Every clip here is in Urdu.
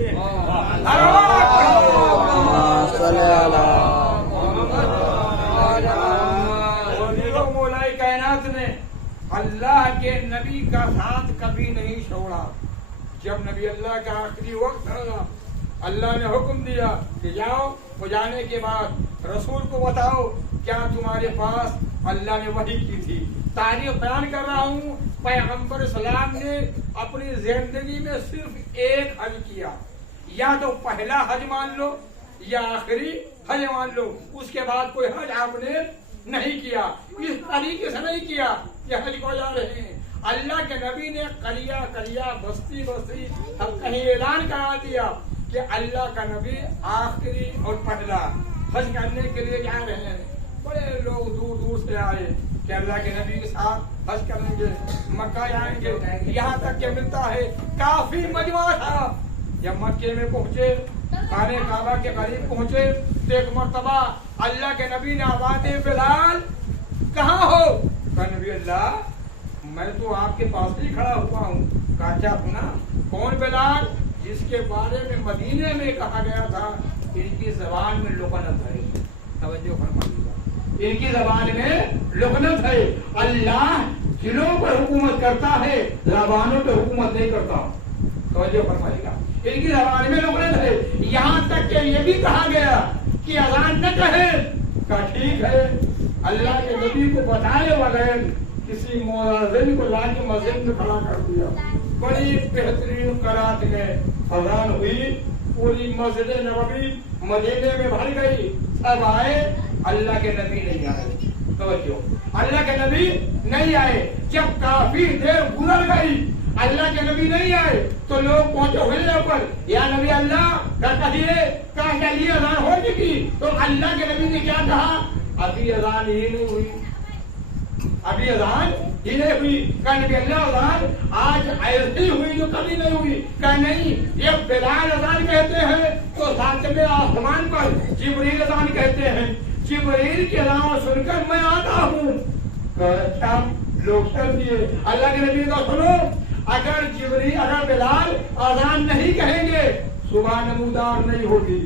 ہیں. مولا کائنات نے اللہ کے نبی کا ساتھ کبھی نہیں چھوڑا. جب نبی اللہ کا آخری وقت تھا اللہ نے حکم دیا کہ جاؤ. وہ جانے کے بعد رسول کو بتاؤ کیا تمہارے پاس اللہ نے وحی کی تھی. تاریخ بیان کر رہا ہوں. پیغمبر اسلام نے اپنی زندگی میں صرف ایک حج کیا. یا تو پہلا حج مان لو یا آخری حج مان لو. اس کے بعد کوئی حج آپ نے نہیں کیا. اس طریقے سے نہیں کیا کہ حج کو جا رہے ہیں. اللہ کے نبی نے قریہ قریہ بستی بستی اب کہیں اعلان کرا دیا کہ اللہ کا نبی آخری اور پہلا حج کرنے کے لیے جا رہے ہیں. بڑے لوگ دور دور سے آئے کہ اللہ کے نبی کے ساتھ حج کریں گے, مکہ جائیں گے. یہاں تک کہ ملتا ہے کافی مجمع تھا. جب مکے میں پہنچے, خانے کعبہ کے قریب پہنچے تو ایک مرتبہ اللہ کے نبی نے آواز دی, بلال کہاں ہو؟ کہا نبی اللہ میں تو آپ کے پاس ہی کھڑا ہوا ہوں. کہا کیا سنا؟ کون بلال؟ جس کے بارے میں مدینے میں کہا گیا تھا ان کی زبان میں لعنت ہے. توجہ فرمائیے, ان کی زبان میں لعنت ہے. اللہ دلوں پر حکومت کرتا ہے, زبانوں پہ حکومت نہیں کرتا. توجہ فرمائیے گا, ان کی زبان میں لعنت ہے. یہاں تک کہ یہ بھی کہا گیا کہ اذان نہ کہے. کہا ٹھیک ہے. اللہ کے نبی کو بتائے بغیر کسی مؤذن کو لا کے مسجد میں کھڑا کر دیا. بڑی بہترین قرات میں اذان ہوئی. پوری مسجد نبوی مدینے میں بھر گئی. سب آئے, اللہ کے نبی نہیں آئے. توجہ, اللہ کے نبی نہیں آئے. جب کافی دیر گزر گئی اللہ کے نبی نہیں آئے تو لوگ پہنچے ہوئے پر, یا نبی اللہ کیا کہیے, کہا چلیے اذان ہو چکی. تو اللہ کے نبی نے کیا کہا, ابھی اذان ہی نہیں ہوئی, ابھی اذان ہی نہیں ہوئی. کہا نبی اللہ اذان آج ایسی ہوئی جو کبھی نہیں ہوئی. کہا نہیں, یہ بلال اذان کہتے ہیں تو ساتویں آسمان پر جبریل اذان کہتے ہیں. جبریل کی اذان سن کر میں آتا ہوں. کیا لوگ سن دیے. اللہ کے نبی کا سنو, اگر جبریل اگر بلال اذان نہیں کہیں گے صبح نمودار نہیں ہوگی,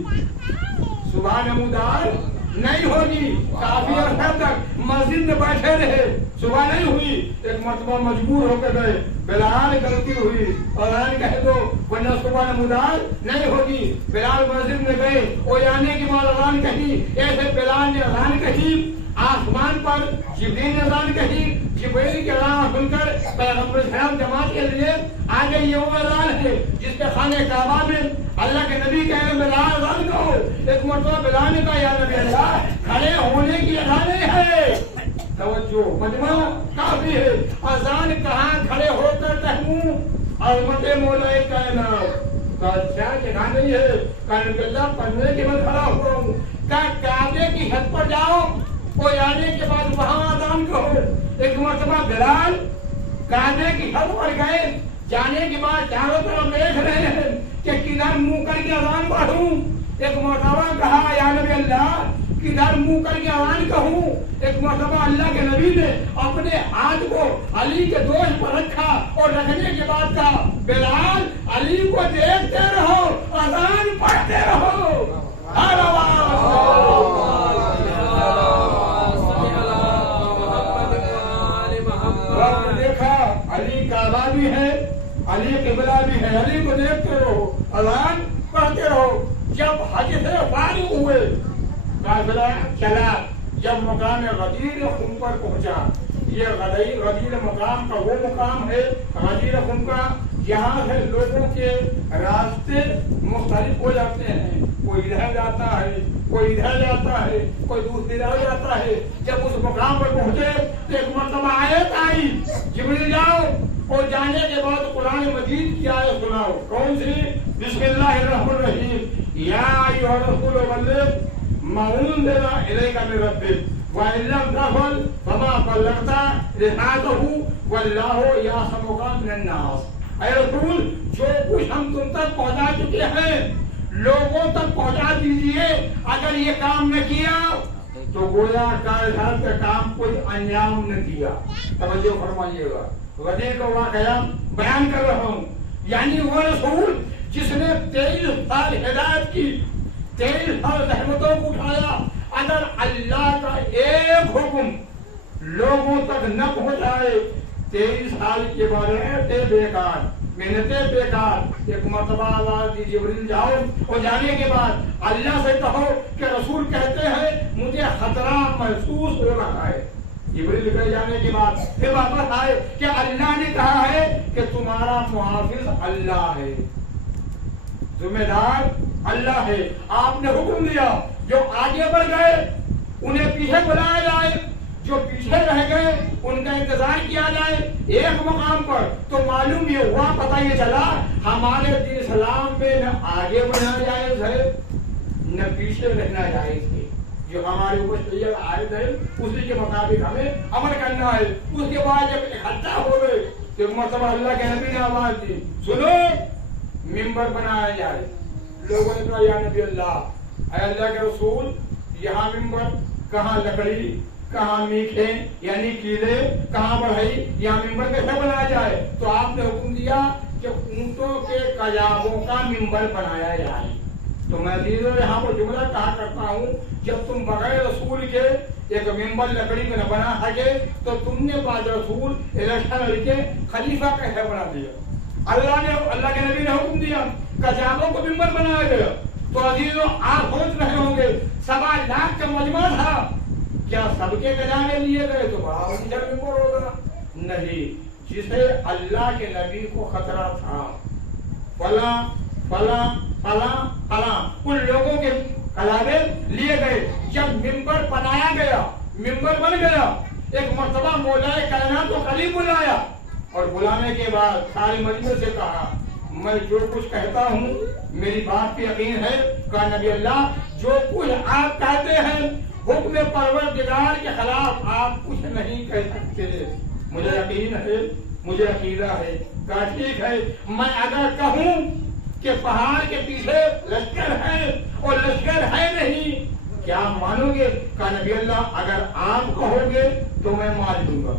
صبح نمودار نہیں ہوگی. کافی عرصہ تک مسجد میں بیٹھے رہے, صبح نہیں ہوئی. ایک مرتبہ مجبور ہو کے گئے, بلال غلطی ہوئی اذان کہہ دو ورنہ صبح نمودار نہیں ہوگی. بلال مسجد میں گئے, وہ جانے کے بعد اذان کہی. ایسے بلال نے اذان کہی, آسمان پر جبریل نے اذان کہی. جبریل کی اذان سن کر پیغمبر اسلام جماعت کے لیے آگے. یہ وہ اذان ہے جس کے خانے کعبہ میں اللہ کے نبی کہے بلال اذان کہو. ایک مرتبہ بلال نے کہا یا نبی اللہ کھڑے ہونے کی اذان ہے. توجہ, مجمع کافی ہے. اذان کہاں کھڑے ہو کر کہوں, عظمت مولا کائنات کا اچھا جگہ نہیں ہے. کہا اللہ پڑھنے کے میں کھڑا ہوا ہوں. کہا کعبے کی چھت پر جاؤ, وہ جانے کے بعد وہاں اذان کہو. ایک مرتبہ بلال کعبے کی چھت پر گئے. جانے کے بعد چاروں طرف دیکھ رہے ہیں کہ کدھر منہ کر کے اذان پڑھوں. ایک مرتبہ کہا یا نبی اللہ کدھر منہ کر کے اذان کہوں. ایک مرتبہ اللہ کے نبی نے اپنے ہاتھ کو علی کے دوش پر رکھا اور رکھنے کے بعد کہا بلال علی کو دیکھتے رہو, اذان پڑھتے رہو. دیکھا علی کعبہ بھی ہے, علی قبلہ بھی ہے, علی کو دیکھتے رہو, اذان پڑھتے رہو. جب حج سے فارغ ہوئے قافلہ چلا. جب مقام غدیر خم پر پہنچا, یہ غدیر مقام کا وہ مقام ہے غدیر خم کا جہاں سے لوگوں کے راستے مختلف ہو جاتے ہیں. کوئی ادھر جاتا ہے, کوئی ادھر جاتا ہے, کوئی دوسری طرف جاتا ہے. جب اس مقام پر پہنچے تو ایک مرتبہ آیت آئی, جبریل جاؤ, اور جانے کے بعد قرآن مجید کی آیت سناؤ. کون سی؟ بسم اللہ الرحمن الرحیم. یا ایھا الرسول بلغ ما انزل الیک من ربک وان لم تفعل فما بلغت رسالته واللہ یعصمک من الناس. اے رسول جو کچھ ہم تم تک پہنچا چکے ہیں لوگوں تک پہنچا دیجیے. اگر یہ کام نہ کیا تو گویا کائنات کا کام کوئی انجام نہ دیا. توجہ فرمائیے گا, غدیر کا واقعہ بیان کر رہا ہوں. یعنی وہ رسول جس نے 23 سال ہدایت کی، 23 سال رحمتوں کو اٹھایا، اگر اللہ کا ایک حکم لوگوں تک نہ پہنچائے 23 سال کے بعد بیکار، محنتیں بیکار۔ ایک مرتبہ آواز دی جبریل جاؤ، اور جانے کے بعد اللہ سے کہو کہ رسول کہتے ہیں مجھے خطرہ محسوس ہو رہا ہے۔ جبریل کے جانے کے بعد پھر واپس آئے کہ اللہ نے کہا ہے کہ تمہارا محافظ اللہ ہے، ذمہ دار اللہ ہے۔ آپ نے حکم دیا جو آگے بڑھ گئے انہیں پیچھے بلایا جائے، جو پیچھے رہ گئے ان کا انتظار کیا جائے ایک مقام پر۔ تو معلوم یہ ہوا، پتہ یہ چلا ہمارے دین اسلام میں نہ آگے بڑھنا جائز ہے نہ پیچھے رہنا جائز ہے۔ جو ہمارے اوپر شریعت عائد ہے اسی کے مطابق ہمیں عمل کرنا ہے۔ اس کے بعد جب اکٹھا ہو گئے تو ایک مرتبہ اللہ کے نبی نے آواز دی، سنو ممبر بنایا جائے۔ لوگوں نے کہا یا نبی اللہ، اے اللہ کے رسول، یہاں ممبر کہاں لکڑی، کہاں میخے یعنی کیلے، کہاں بڑھئی، یہاں ممبر کیسے بنایا جائے؟ تو آپ نے حکم دیا کہ اونٹوں کے قیابوں کا ممبر بنایا جائے۔ تو میں یہاں پر جملہ کہا کرتا ہوں، جب تم بغیر رسول کے ایک ممبر لکڑی میں نہ بنا سکے تو تم نے بعد رسول الیکشن لڑ کے خلیفہ کیسے بنا دیا؟ اللہ کے نبی نے حکم دیا قیابوں کو ممبر بنایا گیا۔ تو عزیزوں آپ سوچ رہے ہوں گے 7 لاکھ کا مجمع تھا، کیا سب کے قیامے لیے گئے تو بڑا اونچا ممبر ہوگا؟ نہیں، جسے اللہ کے نبی کو خطرہ تھا فلاں فلاں فلاں فلاں ان لوگوں کے قلابے لیے گئے۔ جب ممبر بنایا گیا، ممبر بن گیا، ایک مرتبہ مولا کائنات کو قریب بلایا اور بلانے کے بعد ساری مجمع سے کہا میں جو کچھ کہتا ہوں میری بات پہ یقین ہے؟ کہا نبی اللہ جو کچھ آپ کہتے ہیں حکم پروردگار کے خلاف آپ کچھ نہیں کہہ سکتے، مجھے یقین ہے، مجھے عقیدہ ہے۔ کہا ٹھیک ہے، میں اگر کہوں کہ پہاڑ کے پیچھے لشکر ہے اور لشکر ہے نہیں کیا مانو گے؟ کہا نبی اللہ اگر آپ کہو گے تو میں مان لوں گا،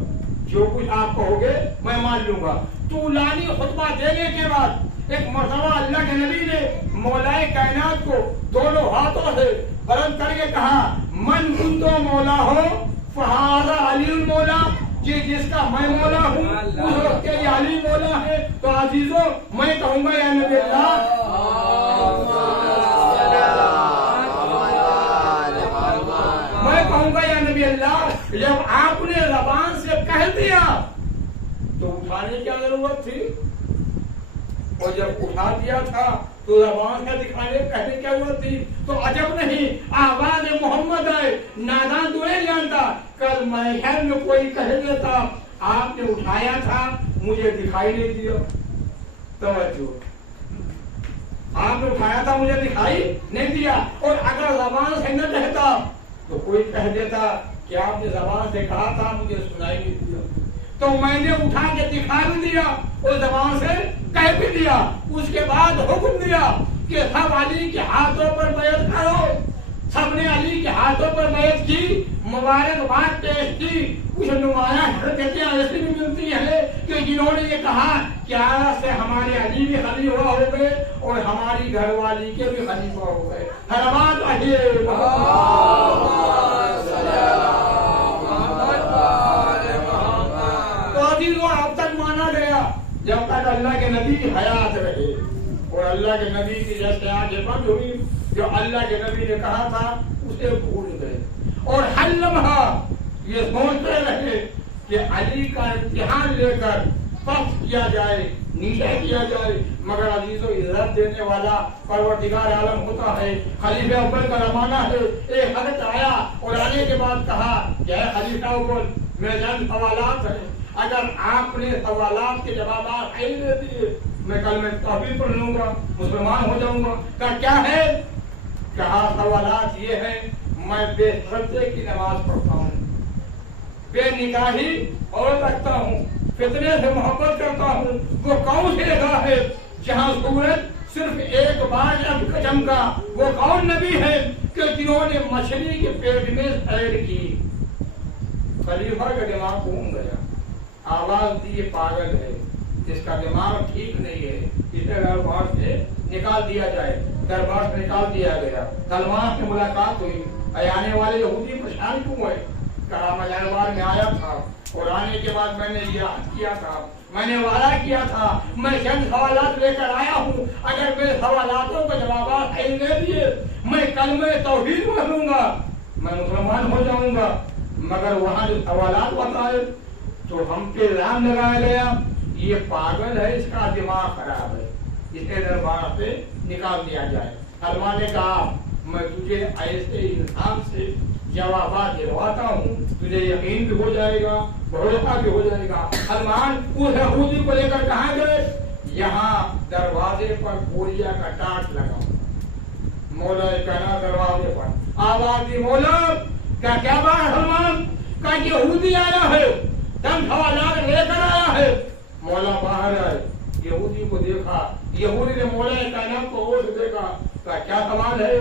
جو کچھ آپ کہو گے میں مان لوں گا۔ طولانی خطبہ دینے کے بعد ایک مرتبہ اللہ کے نبی نے مولائے کائنات کو دونوں ہاتھوں سے بلند کر کے کہا من کنتو مولا ہو فہذا علی المولا، جس کا میں مولا ہوں اس وقت کے لیے علی مولا ہے۔ تو عزیزوں میں کہوں گا یا نبی اللہ، میں کہوں گا یا نبی اللہ جب آپ نے زبان سے کہہ دیا تو اٹھانے کی ضرورت تھی، اور جب اٹھا دیا تھا تو زبان سے دکھانے کہنے کی ضرورت تھی۔ تو عجب نہیں آواز محمد ہے، نادان تو نہیں جانتا، کل محشر میں کوئی کہہ دیتا آپ نے اٹھایا تھا مجھے دکھائی نہیں دیا۔ توجہ، آپ نے اٹھایا تھا مجھے دکھائی نہیں دیا، اور اگر زبان سے نہ کہتا تو کوئی کہہ دیتا کہ آپ نے زبان سے کہا تھا مجھے سنائی نہیں دیا۔ تو میں نے اٹھا کے دکھا بھی دیا اور زبان سے کہہ بھی دیا۔ اس کے بعد حکم دیا کہ سب علی کے ہاتھوں پر بیعت کرو۔ سب نے علی کے ہاتھوں پر بیعت کی، مبارکباد پیش کی۔ کچھ نمایاں حرکتیں ایسی بھی ملتی ہیں کہ جنہوں نے یہ کہا کہ آج سے ہمارے علی بھی خلیفہ ہو گئے اور ہماری گھر والی کے بھی خلیفہ ہو گئے۔ حرمات اب تک مانا گیا جب تک اللہ کے نبی حیات رہے، اور اللہ کے نبی کی جیسے آنکھیں بند ہوئی جو اللہ کے نبی نے کہا تھا اسے بھول گئے، اور ہر لمحہ یہ سوچتے رہے کہ علی کا امتحان لے کر پست کیا جائے، نیچے کیا جائے۔ مگر عزیزو عزت دینے والا پروردگار عالم ہوتا ہے۔ خلیفہ اول کا زمانہ ہے، ایک حضرت آیا اور آنے کے بعد کہا کہ اے خلیفہ اول میرے چند سوالات ہیں، اگر آپ نے سوالات کے جوابات صحیح دے دیے میں کل میں توحید پڑھ لوں گا، مسلمان ہو جاؤں گا۔ کہا کیا ہے؟ کہا سوالات یہ ہے میں بے پردے کی نماز پڑھتا ہوں، بے نکاحی اور رکھتا ہوں، فتنے سے محبت کرتا ہوں۔ وہ کون سی جگہ ہے جہاں سورج صرف ایک بار جب چمکا؟ وہ کون نبی ہے کہ جنہوں نے مچھلی کے پیٹ میں سیر کی؟ خلیفہ کا دماغ گھوم گیا، آواز دی یہ پاگل ہے، اس کا دماغ ٹھیک نہیں ہے، اسے غیر بات سے نکال دیا جائے. دربار سے نکال دیا گیا. سلمان سے ملاقات ہوئی. آنے والے یہودی پریشان کیوں ہوئے؟ کہا میں دربار میں آیا تھا اور آنے کے بعد میں نے یہ عہد کیا تھا, میں نے وعدہ کیا تھا, میں چند سوالات لے کر آیا ہوں, اگر میرے سوالاتوں کو جوابات صحیح دے دیے میں کلمہ توحید پڑھ لوں گا, میں مسلمان ہو جاؤں گا. مگر وہاں جو سوالات بتائے تو ہم پہ الزام لگایا گیا یہ پاگل ہے, اس کا دماغ خراب ہے, اسے دربار سے نکال دیا جائے. سلمان نے کہا میں تجھے ایسے انسان سے جوابات دلواتا ہوں تجھے یقین بھی ہو جائے گا, بھروسہ بھی ہو جائے گا. سلمان اس یہودی کو لے کر کہاں گئے؟ یہاں دروازے پر بوریا کا ٹاٹ لگا. مولا کہنا دروازے پر آواز دی, مولا کیا بات ہے؟ سلمان کا یہودی آیا ہے, دم سوالات لے کر آیا ہے. مولا باہر آئے, یہودی کو دیکھا, یہودی نے مولا کائنات کو غور سے دیکھا. کیا سوال ہے؟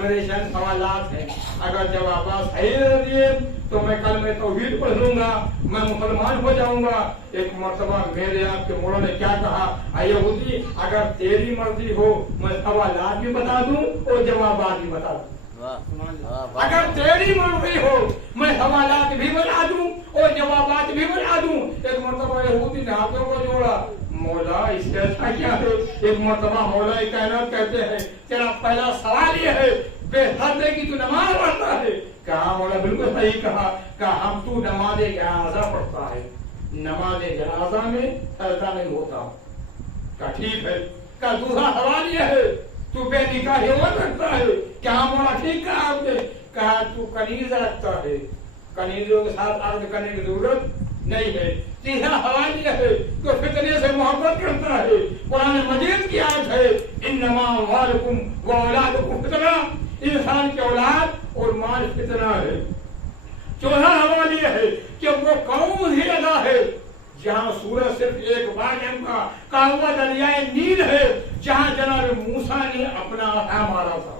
میرے چند سوالات ہیں, اگر جوابات صحیح دے دیے تو میں کلمہ توحید پڑھ لوں گا, میں مسلمان ہو جاؤں گا. ایک مرتبہ میرے آپ کے مولا نے کیا کہا, اے یہودی اگر تیری مرضی ہو میں سوالات بھی بتا دوں اور جوابات بھی بتا دوں. اگر تیری مرضی ہو میں سوالات بھی بتا دوں اور جوابات بھی بتا دوں. ایک مرتبہ یہودی نے ہاتھوں کو جوڑا, مولا اس سے اچھا کیا ہے؟ ایک مرتبہ مولا کائنات کہتے ہیں تیرا پہلا سوال یہ ہے بے حد ہے کہ تو نماز پڑھتا ہے. کہا مولا بالکل صحیح کہا. کہا ہم تو نماز جنازہ پڑھتا ہے, نماز جنازہ میں سجدہ نہیں ہوتا. کہا ٹھیک ہے. کہا دوسرا سوال یہ ہے تو بے نکاح عورت رکھتا ہے. کیا مولا ٹھیک کہا آپ نے؟ کہا تو کنیز رکھتا ہے, کنیزوں کے ساتھ عرض کرنے کی ضرورت نہیں ہے. تیسرا سوال یہ ہے تو فتنے سے محبت کرتا ہے. قرآن مجید کی آیت ہے انما اموالکم واولادکم فتنہ, انسان کی اولاد اور مال فتنہ ہے. چوتھا سوال یہ ہے کہ وہ کون سی جگہ ہے جہاں سورج صرف ایک واجب کا کہا ہوا دریائے نیل ہے جہاں جناب موسیٰ نے اپنا ہاتھ مارا تھا.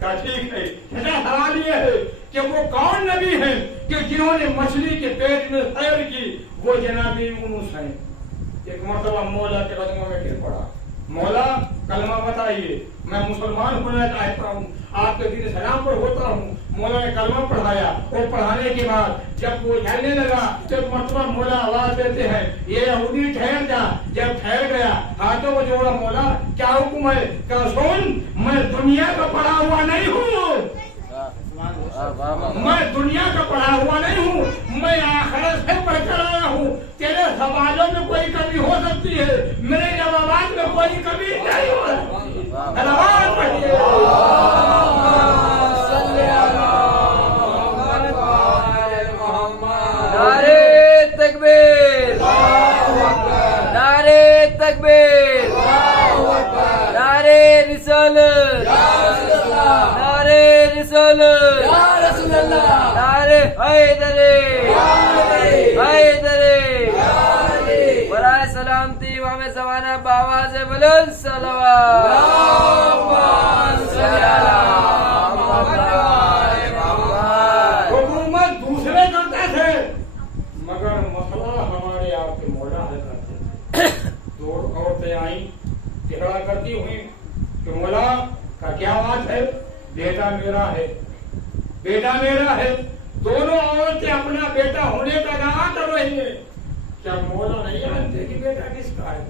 کہا ٹھیک ہے. چھٹا سوال یہ ہے کہ وہ کون نبی ہیں کہ جنہوں نے مچھلی کے پیٹ میں سیر کی, وہ جناب یونس ہیں. ایک مرتبہ مولا کے قدموں میں گر پڑا, مولا کلمہ بتائیے, میں مسلمان ہونا چاہتا ہوں, آپ کے دین اسلام پر ہوتا ہوں. مولا نے کلمہ پڑھایا اور پڑھانے کے بعد جب وہ جلنے لگا تو ایک مرتبہ مولا آواز دیتے ہیں یہ یہودی ٹھہر جا. جب ٹھہر گیا ہاتھوں کو جوڑا, مولا کیا حکم ہے؟ کہ سن میں دنیا کا پڑھا ہوا نہیں ہوں, میں دنیا کا پڑھا ہوا نہیں ہوں, میں آخرت سے پڑھ کر آیا ہوں. تیرے سوالوں میں کوئی کمی ہو سکتی ہے, میرے جوابات میں کوئی کمی نہیں ہو سکتی. سلوات پڑھیے. نعرے تکبیر, نعرے تکبیر, نعرے رسالت, نعرے رسالت, نعرے حیدری, حیدری. برائے سلامتی امام زمانہ بآواز بلند صلوات. حکومت دوسرے کرتے تھے مگر مسئلہ ہمارے آپ کے مولا حل کرتے. دو عورتیں آئیں جھگڑا کرتی ہوئی کہ مولا کا کیا بات ہے؟ بیٹا میرا ہے, بیٹا میرا ہے. دونوں عورتیں اپنا بیٹا ہونے کا دعویٰ کر رہی ہیں. کیا مولا نہیں جانتے کہ بیٹا کس کا ہے؟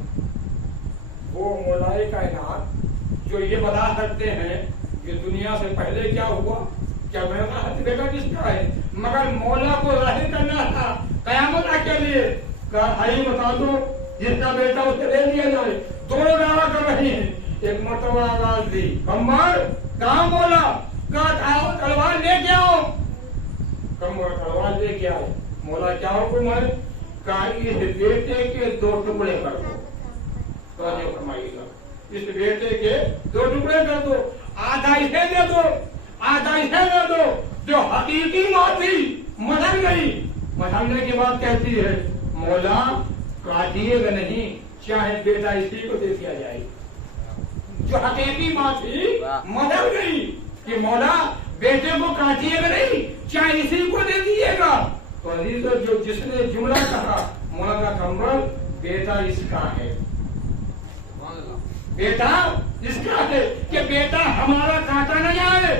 وہ مولائے کائنات جو یہ بتا سکتے ہیں کہ دنیا سے پہلے کیا ہوا, کیا میرا بیٹا کس کا ہے؟ مگر مولا کو ظاہر کرنا تھا قیامت کے لیے. کہا بتا دو جس کا بیٹا اسے لے لیا جائے. دونوں دعویٰ کر رہی ہیں. ایک مرتبہ آواز دی, کمبر کہاں مولا؟ کہا تلوار لے کے آؤ. کمبر تلوار لے کے آئے. مولا کیا حکم ہے؟ کہا اس بیٹے کے 2 ٹکڑے کر دو. توجہ فرمائیے گا, اس بیٹے کے 2 ٹکڑے کر دو, آدھا اسے دے دو, آدھا اسے دے دو. جو حقیقی ماں تھی مدن گئی, مدنگنے کے بعد کہتی ہے مولا کاٹیے گا نہیں, چاہے بیٹا اسی کو دے دیا جائے. جو حقیقی ماں تھی مدن گئی کہ مولا بیٹے کو کاٹیے گا نہیں, چاہے اسی کو دے دیے گا. تو عزیزو جو جس نے جملہ کہا مولانا کمبر بیٹا اس کا ہے, بیٹا اس کا ہے کہ بیٹا ہمارا کاٹا نہ جائے،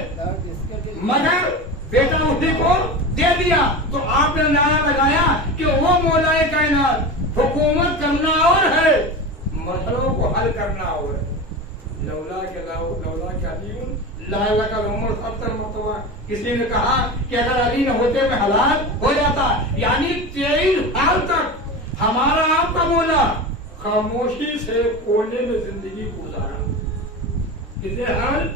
مگر بیٹا اسی کو دے دیا تو آپ نے نعرہ لگایا کہ وہ مولا کائنات حکومت کرنا اور ہے، مسئلوں کو حل کرنا اور ہے۔ لولا کہ علی لا کا عمر 70 مرتبہ کسی نے کہا کہ اگر علی نہ ہوتے میں ہلاک ہو جاتا، یعنی 23 سال تک ہمارا آپ کا مولا خاموشی سے کونے میں زندگی گزارا۔ کتنے سال؟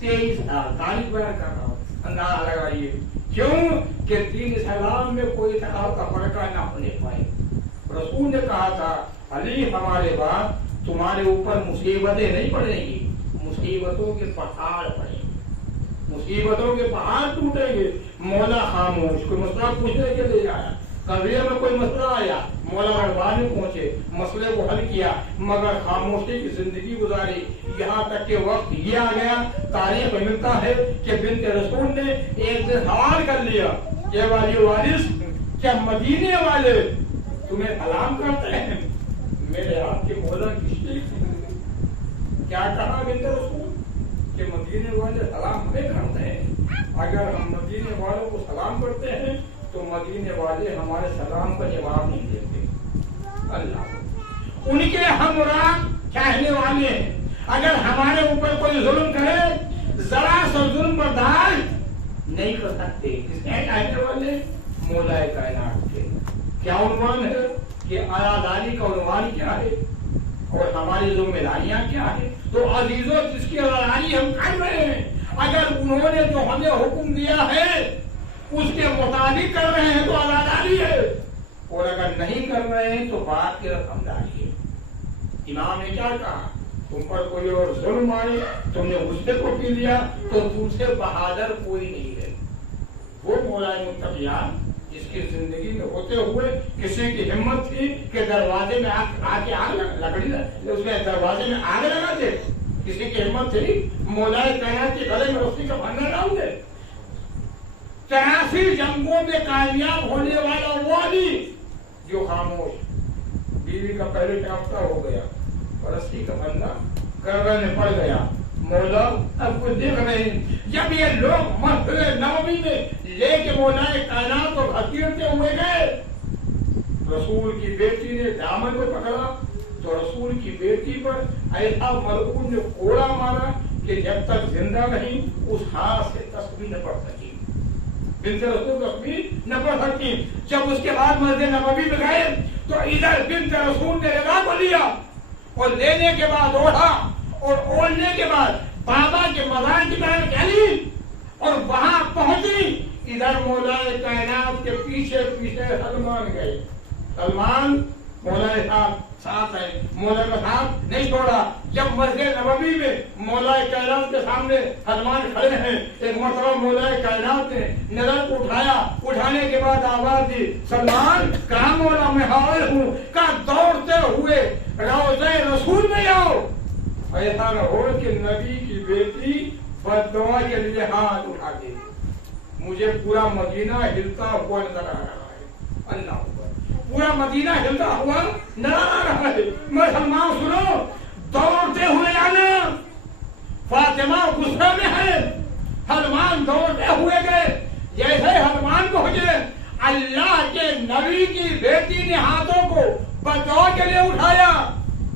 23 سال۔ تاریخ بیان کر رہا ہوں، اندازہ لگائیے کیوں کہ دین اسلام میں کوئی طرح کا فرقہ نہ ہونے پائے۔ رسول نے کہا تھا علی ہمارے بعد تمہارے اوپر مصیبتیں نہیں پڑیں گی، مصیبتوں کے پہاڑ پڑیں گے، مصیبتوں کے پہاڑ ٹوٹیں گے۔ مولا خاموش، کوئی مسئلہ پوچھنے کے لیے آیا، قبیلے میں کوئی مسئلہ آیا، مولا دربار میں پہنچے، مسئلے کو حل کیا، مگر خاموشی کی زندگی گزاری، یہاں تک کہ وقت یہ آ گیا، تاریخ میں ملتا ہے کہ بنت رسول نے ایک دن سوال کر لیا کہ والی وارث، کیا مدینے والے تمہیں سلام کرتے ہیں؟ میرے آپ کے مولا کی شریف کیا کہا بنت رسول کہ مدینے والے سلام ہمیں کرتے ہیں، اگر ہم مدینے والوں کو سلام کرتے ہیں تو مدینے والے ہمارے سلام کا جواب نہیں دیتے۔ اللہ ان کے ہم مراد چاہنے والے ہیں، اگر ہمارے اوپر کوئی ظلم کرے ذرا سا ظلم برداشت نہیں کر سکتے۔ کس نے چاہنے والے؟ مولا کائنات کے۔ کیا عنوان ہے کہ آزاداری کا عنوان کیا ہے اور ہماری ذمہ داریاں کیا ہے؟ تو عزیزوں جس کی آزاداری ہم کر رہے ہیں، اگر انہوں نے جو ہمیں حکم دیا ہے اس کے مطابق کر رہے ہیں تو آزاداری ہے، اور اگر نہیں کر رہے ہیں تو بات کی رقمداری ہے۔ امام نے کیا کہا؟ تم پر کوئی اور ظلم آئے، تم نے غصے کو پی لیا تو تم سے بہادر کوئی نہیں ہے۔ وہ مولا متقیان جس کی زندگی میں ہوتے ہوئے کسی کی ہمت تھی کہ دروازے میں آگے آگ لکڑی اس میں دروازے میں آگ لگا دے، کسی کی ہمت تھی مولا کائنات کے گلے میں رسی کا پھندا ڈال دے؟ 83 جنگوں میں کامیاب ہونے والا وہ علی جو خاموش، بیوی کا پہلے ٹاپتا ہو گیا، رسی کا پھندا کرنے میں پڑ گیا، مولا اب کچھ دیکھ رہے ہیں۔ جب یہ لوگ مسجد نبوی میں لے کے مولا کائنات کو گھسیٹتے ہوئے گئے، رسول کی بیٹی نے دامن کو پکڑا تو رسول کی بیٹی پر ایسا ملعون نے کوڑا مارا کہ جب تک زندہ نہیں اس ہاتھ سے تسبیح نہ پڑھ سکی، بنت رسول تسبیح نہ پڑھ سکی۔ جب اس کے بعد مسجد نبوی میں گئے تو ادھر بنت رسول نے رضا کو لیا اور لینے کے بعد اوڑھا اور اوڑھنے کے بعد بابا کے مزار کی طرف چلی اور وہاں پہنچی۔ ادھر مولا کائنات کے پیچھے پیچھے سلمان گئے، سلمان مولا صاحب ساتھ ہے، مولا کا ساتھ نہیں چھوڑا۔ جب مسجد نبوی میں مولا کائنات کے سامنے سلمان کھڑے ہیں، ایک مرتبہ مولا کائنات نے نظر کو اٹھایا، اٹھانے کے بعد آواز دی، سلمان کہاں مولا؟ میں حاضر ہوں۔ کہا دوڑتے ہوئے روضہ رسول میں آؤ، ایسا نہ ہو کہ نبی کی بیٹی بددعا کے لیے ہاتھ اٹھا دے۔ مجھے پورا مدینہ ہلتا ہوا نظر آ رہا ہے، اللہ اکبر، پورا مدینہ ہلتا ہوا نظر آ رہا ہے۔ میں سلمان سنو، دوڑتے ہوئے آنا، فاطمہ غصہ میں ہے۔ سلمان دوڑتے ہوئے گئے، جیسے سلمان پہنچے اللہ کے نبی کی بیٹی نے ہاتھوں کو بددعا کے لیے اٹھایا۔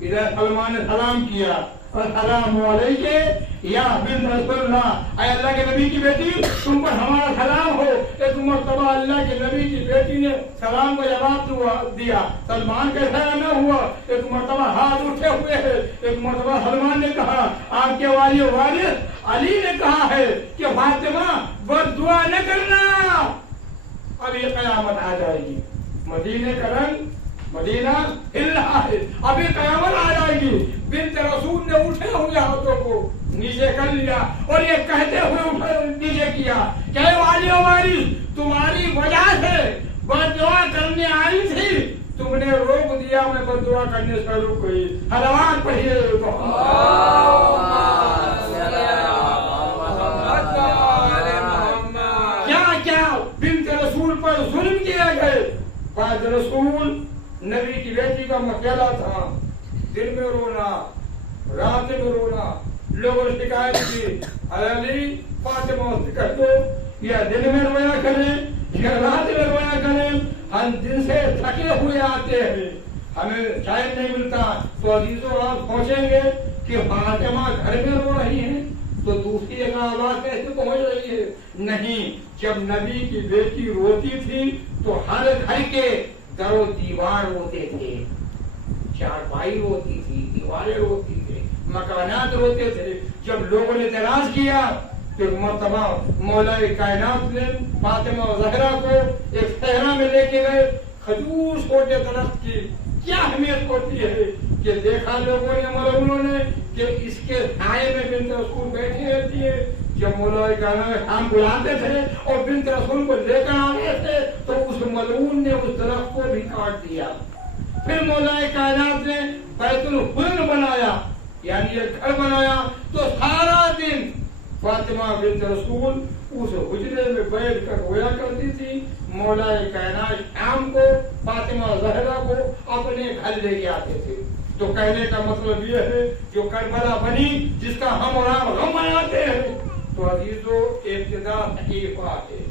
ادھر سلمان نے سلام کیا، السلام علیکم یا بنت رسول اللہ، اے اللہ کے نبی کی بیٹی تم پر ہمارا سلام ہو۔ ایک مرتبہ اللہ کے نبی کی بیٹی نے سلام کا جواب دیا، سلمان کا خیر نہ ہوا، ایک مرتبہ ہاتھ اٹھے ہوئے ہیں۔ ایک مرتبہ سلمان نے کہا، آپ کے والی وارث علی نے کہا ہے کہ فاطمہ بد دعا نہ کرنا، اب یہ قیامت آ جائے گی، مدینے کا رنگ مدینہ ہل رہا ہے، ابھی قیامت آ جائے گی۔ بنت رسول نے اٹھے ہوئے ہاتھوں کو نیچے کر لیا اور یہ کہتے ہوئے نیچے کیا کہ اے والی وارث تمہاری وجہ سے بد دعا کرنے آئی تھی، تم نے روک دیا، میں بد دعا کرنے سے رک گئی۔ حلوات پڑھیے کیا کیا بنت رسول پر ظلم کیا گئے۔ بعد رسول نبی کی بیٹی کا مسئلہ تھا، دل میں رونا، رات میں رونا. لوگوں نے شکایت کی علی فاطمہ سے کہہ دو یا دن میں رویا کریں یا رات میں رویا کریں, ہم دن سے تھکے ہوئے آتے ہیں, ہمیں ٹائم نہیں ملتا. تو عزیزوں آپ سوچیں گے کہ فاطمہ گھر میں رو رہی ہیں تو دوسری جگہ آواز کیسے پہنچ رہی ہے؟ نہیں, جب نبی کی بیٹی روتی تھی تو ہر گھر کے در و دیوار روتے تھے, چارپائی روتی تھی, دیواریں روتی تھے, مکانات روتے تھے. جب لوگوں نے اعتراض کیا تو مرتبہ مولا کائنات نے فاطمہ زہرا کو ایک صحرا میں لے کے گئے. کھجور چھوٹے درخت کی کیا اہمیت ہوتی ہے کہ دیکھا لوگوں نے مولویوں نے کہ اس کے سائے میں بنت رسول بیٹھی رہتی ہے. جب مولا کائنات شام بلاتے تھے اور بنت رسول کو لے کر آتے تھے تو اس ملعون نے اس درخت کو بھی کاٹ دیا. پھر مولا کائنات نے بیت الحزن بنایا, یعنی ایک گھر بنایا, تو سارا دن فاطمہ بنت رسول اس حجرے میں بیٹھ کر رویا کرتی تھی. مولا کائنات شام کو فاطمہ زہرا کو اپنے گھر لے کے آتے تھے. تو کہنے کا مطلب یہ ہے جو کربلا بنی جس کا ہم اور آپ غم مناتے ہیں, تو عزیزو ابتدا تکلیفہ ہے,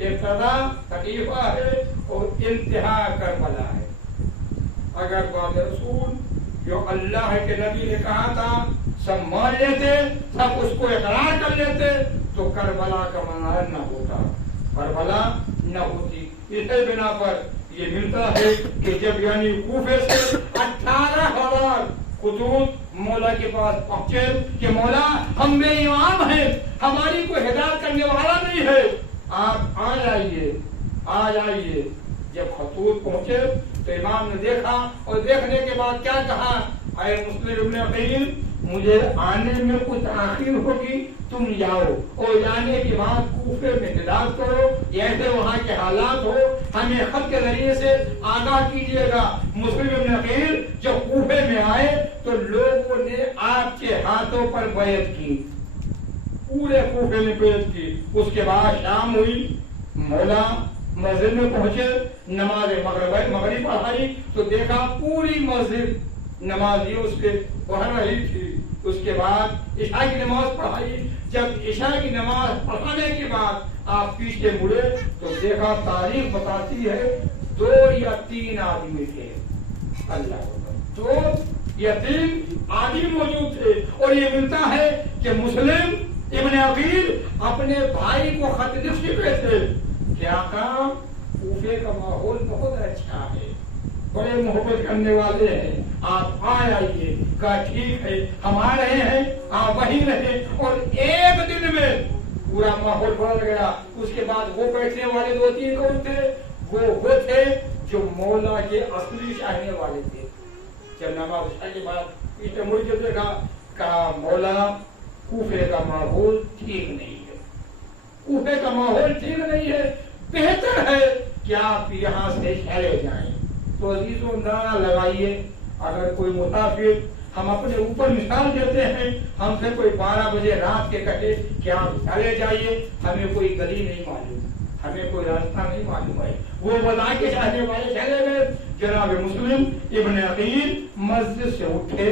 ابتدا تکلیفہ ہے اور انتہا کربلا ہے. اگر بات رسول جو اللہ کے نبی نے کہا تھا سب مان لیتے, سب اس کو اقرار کر لیتے, تو کربلا کا منظر نہ ہوتا, کربلا نہ ہوتی. اسی بنا پر یہ ملتا ہے کہ جب یعنی کوفے سے 18,000 خطوط مولا کے پاس پہنچے کہ مولا ہم بے امام ہیں, ہماری کوئی ہدایت کرنے والا نہیں ہے, آپ آ جائیے, آ جائیے. جب خطوط پہنچے تو امام نے دیکھا اور دیکھنے کے بعد کیا کہا, اے مسلم ابن عقیل مجھے آنے میں کچھ تاخیر ہوگی, تم جاؤ اور جانے کے بعد کوفے میں ہدایت کرو, ایسے وہاں کے حالات ہو ہمیں خط کے ذریعے سے آگاہ کیجیے گا. مسلم ابن عقیل جب کوفے میں آئے تو لوگوں نے آپ کے ہاتھوں پر بیعت کی, پورے کوفے میں بیعت کی. اس کے بعد شام ہوئی, مولا مسجد میں پہنچے, نماز مغرب پڑھائی تو دیکھا پوری مسجد نمازیوں سے پڑھ رہی تھی. اس کے بعد عشاء کی نماز پڑھائی. جب عشاء کی نماز پڑھانے کے بعد آپ پیچھے مڑے تو دیکھا تاریخ بتاتی ہے 2 یا 3 آدمی تھے, اللہ 2 یا 3 آدمی موجود تھے. اور یہ ملتا ہے کہ مسلم ابن عقیل اپنے بھائی کو خط لکھ چکے تھے کہ آقا کوفے کا ماحول بہت اچھا ہے, بڑے محبت کرنے والے ہیں, آپ آ جائیے. کہا ٹھیک ہے ہم آ رہے ہیں, آپ وہیں رہے. اور ایک دن میں پورا ماحول بدل گیا. اس کے بعد وہ بیٹھنے والے 2-3 کون تھے, وہ تھے جو مولا کے اصلی چاہنے والے تھے. جب نماز عشاء کے بعد پیچھے مڑ کے دیکھا, کہا مولا کوفے کا ماحول ٹھیک نہیں ہے, کوفے کا ماحول ٹھیک نہیں ہے, بہتر ہے کہ آپ یہاں سے چلے جائیں. تو عزیزو اندازہ لگائیے, اگر کوئی مسافر ہم اپنے اوپر مثال دیتے ہیں, ہم سے کوئی 12 بجے رات کے کہے کہ آپ چلے جائیے, ہمیں کوئی گلی نہیں معلوم, ہمیں کوئی راستہ نہیں معلوم ہے, وہ بتا کے چاہنے والے چلے گئے. جناب مسلم ابن عقیل مسجد سے اٹھے,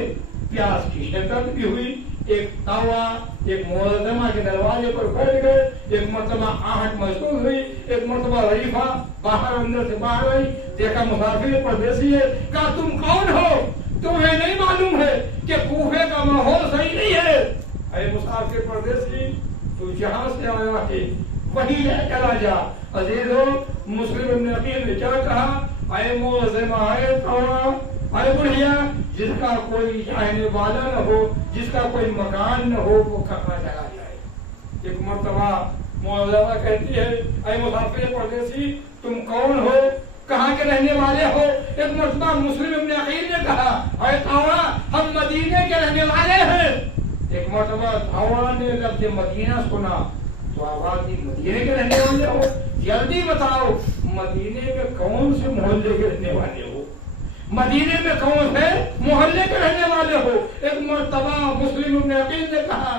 پیاس کی شدت بھی ہوئی, ایک توا ایک معظمہ کے دروازے پر بیٹھ گئے. ایک مرتبہ آہٹ محسوس ہوئی, ایک مرتبہ ریفہ باہر اندر سے باہر آئی, دیکھا مسافر پردیسی ہے. کہا تم کون ہو, تمہیں نہیں معلوم ہے کہ کوفے کا ماحول صحیح نہیں ہے. اے مسافر پردیسی تو جہاں سے آیا ہے وہیں چلا جا. عزیزو مسلم ابن عقیل نے کیا کہا, اے معظمہ اے توا اے بڑھیا, جس کا کوئی چاہنے والا نہ ہو, جس کا کوئی مکان نہ ہو, وہ کہاں چلا جائے. ایک مرتبہ معظمہ کہتی ہے اے مسافر پردیسی تم کون ہو, کہاں کے رہنے والے ہو. ایک مرتبہ مسلم ابن عقیل نے کہا اے تھاوا ہم مدینے کے رہنے والے ہیں. ایک مرتبہ تھاوا نے لفظ مدینہ سنا تو آواز دی مدینے کے رہنے والے ہو, جلدی بتاؤ مدینے میں کون سے محلے کے رہنے والے ہو, مدینے میں کون سے محلے کے رہنے والے ہو. ایک مرتبہ مسلم ابن عقیل نے کہا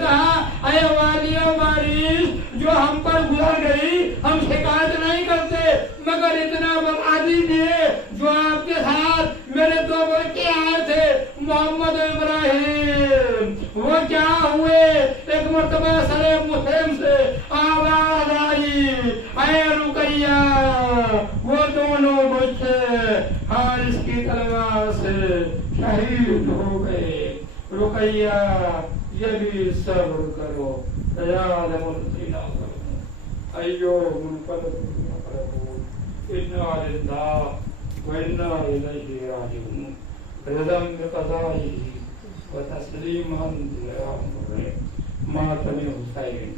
کہا اے والیوں وارث جو ہم پر گزر گئی ہم شکایت نہیں کرتے مگر اتنا بتا دیجیے جو آپ کے ساتھ میرے دو بچے آئے تھے محمد ابراہیم وہ کیا ہوئے ایک مرتبہ سر مسلم سے آواز آئی اے رقیہ وہ دونوں بچے حارث کی تلوار سے شہید ہو گئے رقیہ یہ بھی صبر کرو یاد مرتی نہ کرو ایو منفرد انا للہ وانا الیہ راجعون رضا بقضائه وتسلیما لامره ماتم حسین